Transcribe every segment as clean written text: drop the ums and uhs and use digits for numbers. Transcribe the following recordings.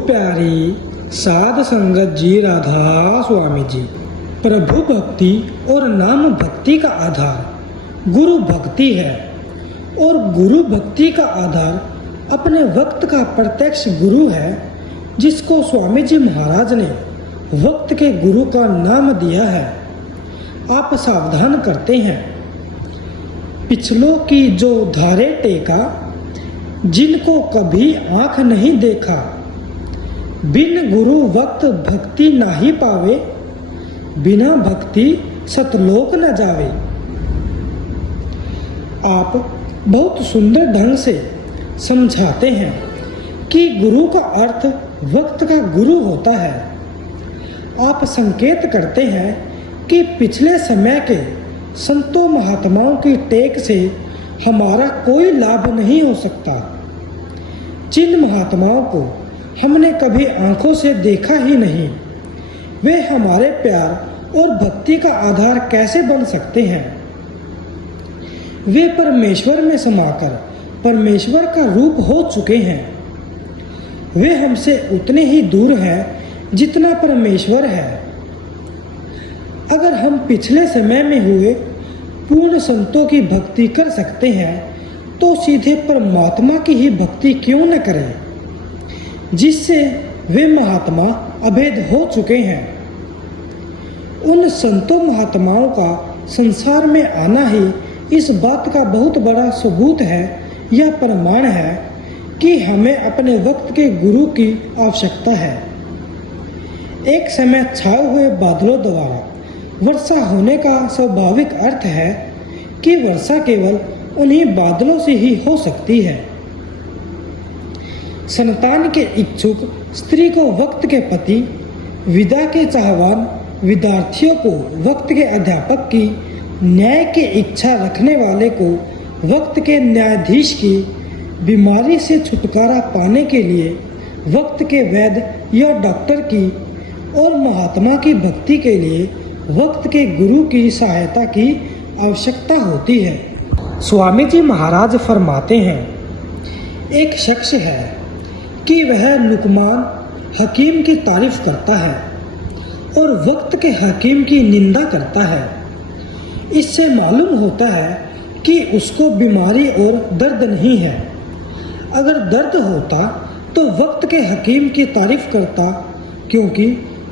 प्यारी साध संगत जी राधा स्वामी जी। प्रभु भक्ति और नाम भक्ति का आधार गुरु भक्ति है और गुरु भक्ति का आधार अपने वक्त का प्रत्यक्ष गुरु है, जिसको स्वामी जी महाराज ने वक्त के गुरु का नाम दिया है। आप सावधान करते हैं, पिछलों की जो धारे टेका, जिनको कभी आँख नहीं देखा, बिन गुरु वक्त भक्ति नाही पावे, बिना भक्ति सतलोक न जावे। आप बहुत सुंदर ढंग से समझाते हैं कि गुरु का अर्थ वक्त का गुरु होता है। आप संकेत करते हैं कि पिछले समय के संतों महात्माओं की टेक से हमारा कोई लाभ नहीं हो सकता। जिन महात्माओं को हमने कभी आंखों से देखा ही नहीं, वे हमारे प्यार और भक्ति का आधार कैसे बन सकते हैं। वे परमेश्वर में समाकर परमेश्वर का रूप हो चुके हैं। वे हमसे उतने ही दूर हैं जितना परमेश्वर है। अगर हम पिछले समय में हुए पूर्ण संतों की भक्ति कर सकते हैं, तो सीधे परमात्मा की ही भक्ति क्यों न करें, जिससे वे महात्मा अभेद हो चुके हैं। उन संतों महात्माओं का संसार में आना ही इस बात का बहुत बड़ा सबूत है या प्रमाण है कि हमें अपने वक्त के गुरु की आवश्यकता है। एक समय छाए हुए बादलों द्वारा वर्षा होने का स्वाभाविक अर्थ है कि वर्षा केवल उन्हीं बादलों से ही हो सकती है। संतान के इच्छुक स्त्री को वक्त के पति, विदा के चाहवान विद्यार्थियों को वक्त के अध्यापक की, न्याय की इच्छा रखने वाले को वक्त के न्यायाधीश की, बीमारी से छुटकारा पाने के लिए वक्त के वैद्य या डॉक्टर की, और महात्मा की भक्ति के लिए वक्त के गुरु की सहायता की आवश्यकता होती है। स्वामी जी महाराज फरमाते हैं, एक शख्स है कि वह लुकमान हकीम की तारीफ करता है और वक्त के हकीम की निंदा करता है। इससे मालूम होता है कि उसको बीमारी और दर्द नहीं है। अगर दर्द होता तो वक्त के हकीम की तारीफ करता, क्योंकि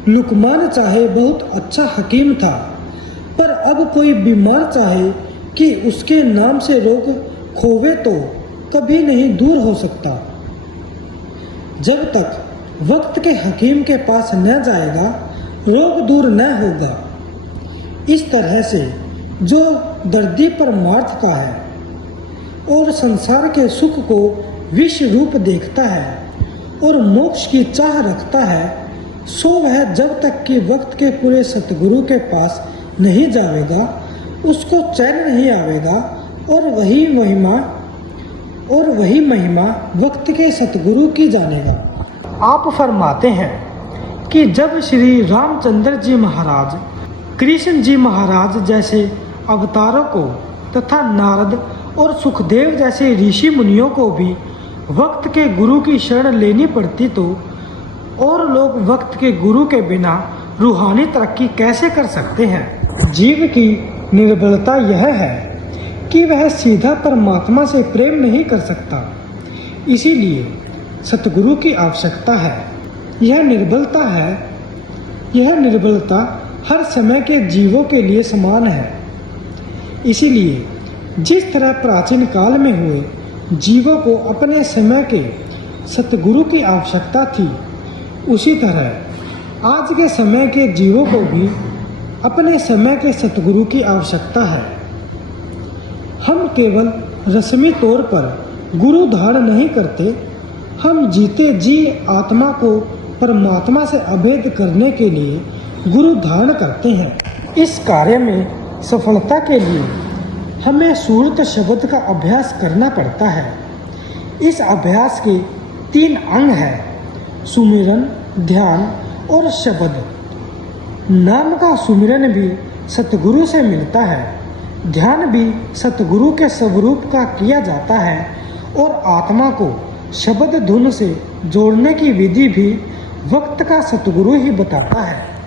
लुकमान चाहे बहुत अच्छा हकीम था, पर अब कोई बीमार चाहे कि उसके नाम से रोग खोवे तो कभी नहीं दूर हो सकता। जब तक वक्त के हकीम के पास न जाएगा, रोग दूर न होगा। इस तरह से जो दर्दी परमार्थ का है और संसार के सुख को विष रूप देखता है और मोक्ष की चाह रखता है, सो वह जब तक कि वक्त के पूरे सतगुरु के पास नहीं जाएगा, उसको चैन नहीं आवेगा और वही महिमा वक्त के सतगुरु की जानेगा। आप फरमाते हैं कि जब श्री रामचंद्र जी महाराज, कृष्ण जी महाराज जैसे अवतारों को तथा नारद और सुखदेव जैसे ऋषि मुनियों को भी वक्त के गुरु की शरण लेनी पड़ती, तो और लोग वक्त के गुरु के बिना रूहानी तरक्की कैसे कर सकते हैं। जीव की निर्बलता यह है कि वह सीधा परमात्मा से प्रेम नहीं कर सकता, इसीलिए सतगुरु की आवश्यकता है। यह निर्बलता हर समय के जीवों के लिए समान है। इसीलिए जिस तरह प्राचीन काल में हुए जीवों को अपने समय के सतगुरु की आवश्यकता थी, उसी तरह आज के समय के जीवों को भी अपने समय के सतगुरु की आवश्यकता है। हम केवल रस्मी तौर पर गुरु धारण नहीं करते, हम जीते जी आत्मा को परमात्मा से अभेद करने के लिए गुरु धारण करते हैं। इस कार्य में सफलता के लिए हमें सूरत शब्द का अभ्यास करना पड़ता है। इस अभ्यास के 3 अंग हैं, सुमिरन, ध्यान और शब्द। नाम का सुमिरन भी सतगुरु से मिलता है, ध्यान भी सतगुरु के स्वरूप का किया जाता है और आत्मा को शब्द धुन से जोड़ने की विधि भी वक्त का सतगुरु ही बताता है।